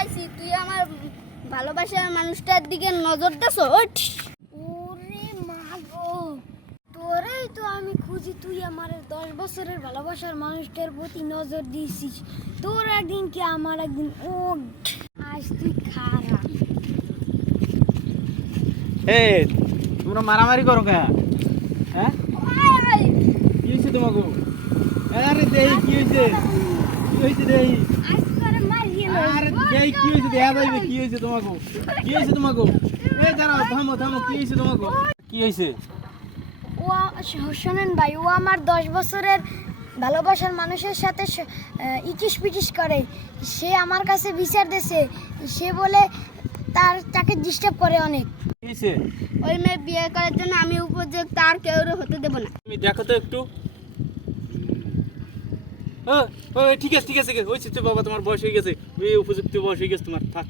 পাইছি, তুই আমার ভালোবাসার মানুষটার দিকে নজর দিস। ওরে মা গো, তোরেই তো আমি খুঁজি। তুই আমার 10 বছরের ভালোবাসার মানুষটার প্রতি নজর দিয়েছিস। তোর একদিন কি আমার একদিন। ও আজ তুই খারাপ। তোমরা মারামারি করো কে? হ্যাঁ, কি হয়েছে তোমাকে? আরে দেই কি হয়েছে? কি হয়েছে দেই? আজ তোরে মারিয়ে আরে দেই কি হয়েছে? দেখা যাইবে কি হয়েছে তোমাকে? কি হয়েছে তোমাকে? দাঁড়াও, থামো থামো, কি হয়েছে তোমাকে? কি হয়েছে? ও শোনেন ভাই, ও আমার 10 বছরের ভালোবাসার মানুষের সাথে ইটিস পিটিস করে। সে আমার কাছে বিচার দিয়েছে। সে বলে তাকে ডিস্টার্ব করে অনেক। কি হয়েছে? ওই মেয়ে বিয়ে করার জন্য আমি উপযুক্ত, আর কেউ হতে দেবো না। তুমি দেখো তো একটু। ঠিক আছে ঠিক আছে, হয়েছে তো বাবা, তোমার বয়স হয়ে গেছে, উপযুক্ত বয়স হয়ে গেছে তোমার, থাক।